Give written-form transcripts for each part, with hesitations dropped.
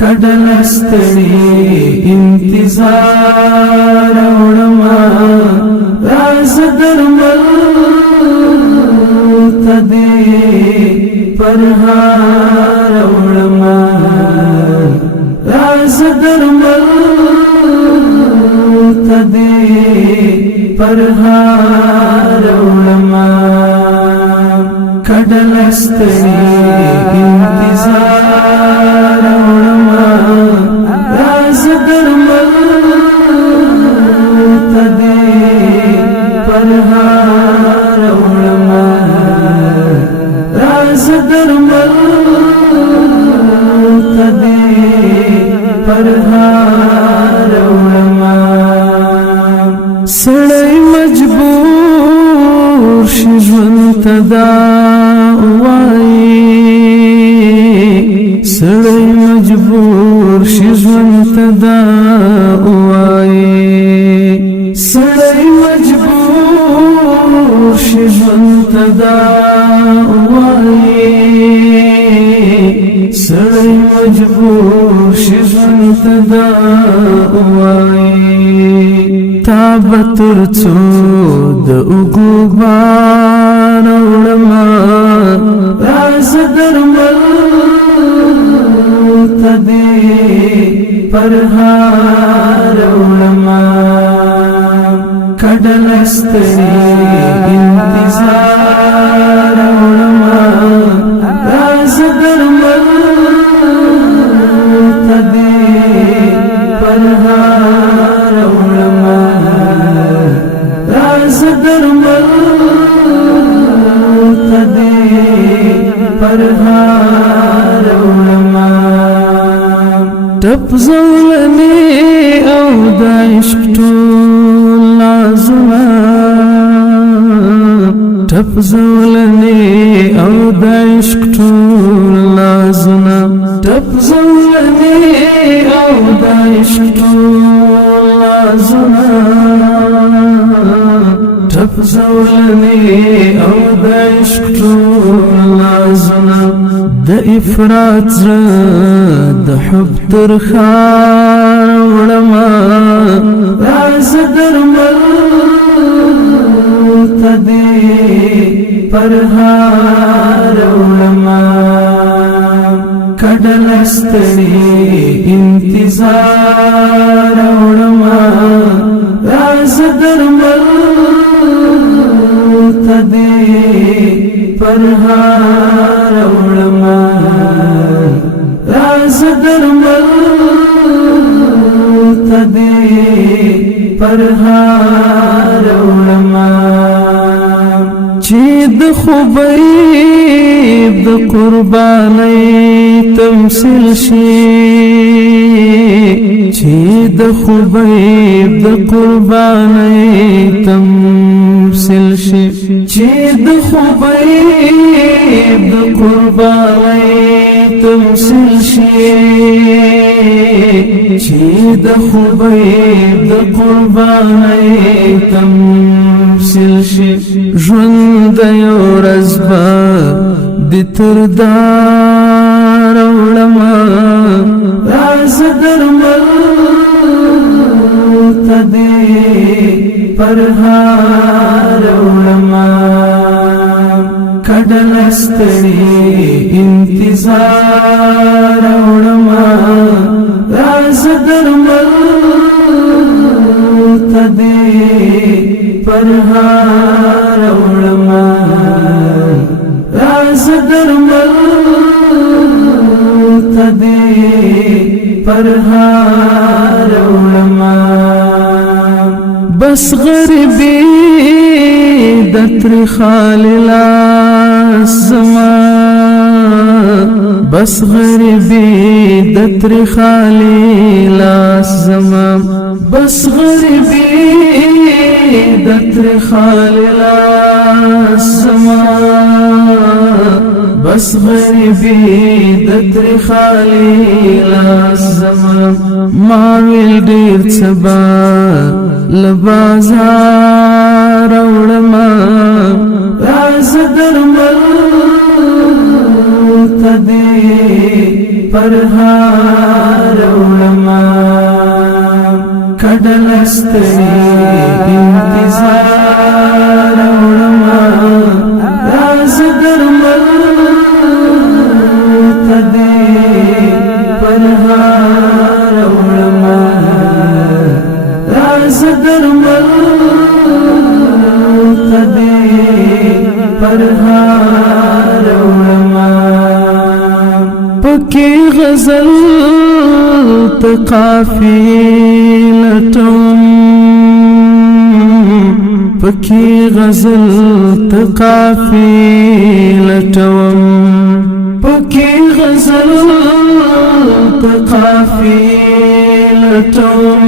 کډلستړي انتظار وړما راز درمل تدې پرهار وړما راز درمل تدې پرهار وړما کډلستړي انتظار وړما راز درمل تدې پرهار وړما راز درمل تدې پرهار وړما سړی مجبور شي ژوند ته دا سړی مجبور شي ژوند ته دا وایي سړی مجبور شي ژوند ته دا وایي سړی مجبور شي ژوند ته دا وایي تا به تر څو د اوږو بار وړمه راز درمل تدې پرهار وړما کډلستړي انتظار وړما راز درمل تدې پرهار وړما راز درمل تدې پرهار وړما ټپ زولنې او د عشق ټول نازونه ټپ زولنې او د عشق ټول نازونه ټپ زولنې او د عشق ټول نازونه ټپ زولنې او د عشق ټول نازونه د افراط زړه د حب تر خار وړما راز درمل تدې پرهار وړما کډلستړي انتظار وړما راز درمل تدې پرهار وړما راز درمل تدې پرهار وړما چې د خوبۍ د قربانۍ تمثيل شي چې د خوبۍ د قربانۍ تمثيل شي چې د خوبۍ د قربانۍ تمثيل شي چې د خوبۍ د قربانۍ تمثيل شي ژوند یو ورځ به د تر دار وړما راز درمل تدې پرهار وړما کډلستړي انتظار وړما راز درمل تدې پرهار وړما راز درمل تدې پرهار وړما بس غریبي د ترخال لاس زما بس غریبي د ترخال لاس زما بس غریبي د ترخال لاس زما بس غریبي د ترخال لاس زما ما ویل ډیر څه لبازار وړما راز درمل تدې پرهار ستړي انتظار وړما راز درمل تدې پرهار وړما راز درمل تدې پرهار وړما پکې غزل قافیه لټوم پکې غزل قافیه لټوم پکې غزل قافیه لټوم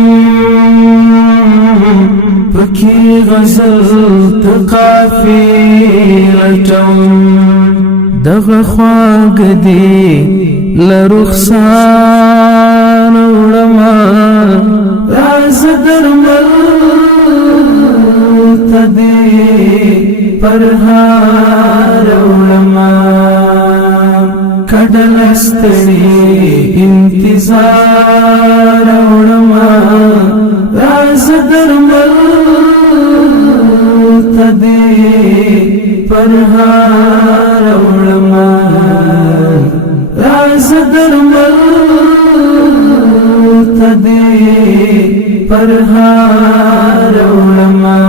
پکې غزل قافیه لټوم دغه خواږ دی لرخسار وړما راز درمل تدې پرهار وړما کډل ستړي انتظار وړما راز درمل تدې پرهار وړما راز درمل تدې پرهار وړما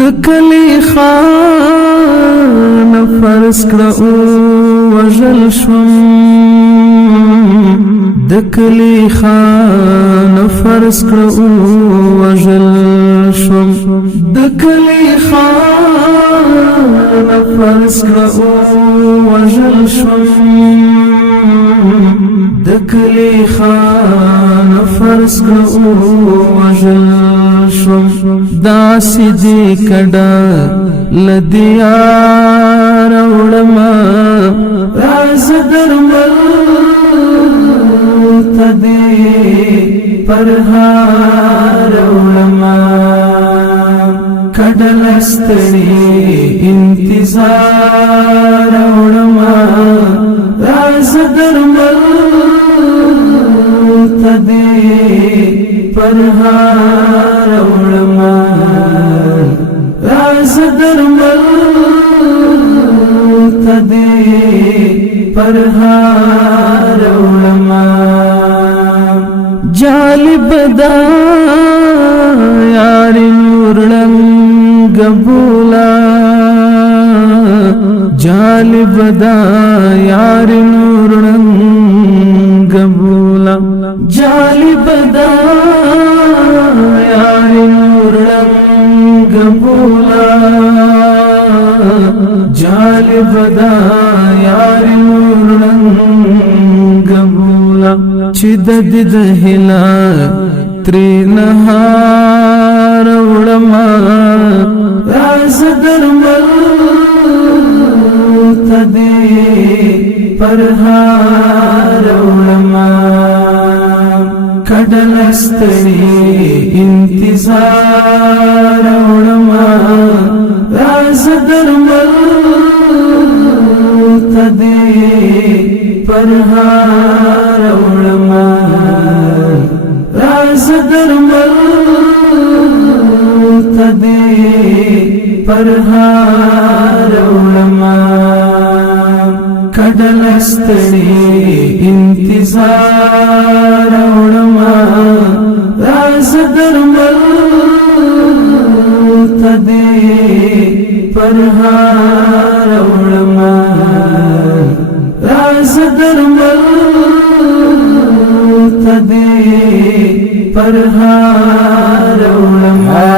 د کلی خان فرض کړه وژل شوم د کلی خان فرض کړه وژل شوم د کلی خان فرض کړه وژل شوم د کلی خان فرض کړه وژل شوم داسې دې کډه لدیار وړما راز درمل تدې پرهار وړما کډل ستړي انتظار وړما راز درمل تدې پرهار وړما راز درمل تدې پرهار وړما جالب دا یار نورلنګ بولا جالب دا یار نورلنګ بولا جالب دا یار نورلنګ بولا جالب دا یار نورلنګ بولا چې د دې د هلا ترې نهار وړما راز درمل تدې پرهار وړما کډل ستړي انتظار وړما راز درمل تدې پرهار وړما راز درمل تدې پرهار وړما کډل ستړي انتظار وړما راز درمل تدې پرهار وړما راز درمل تدې پرهار وړما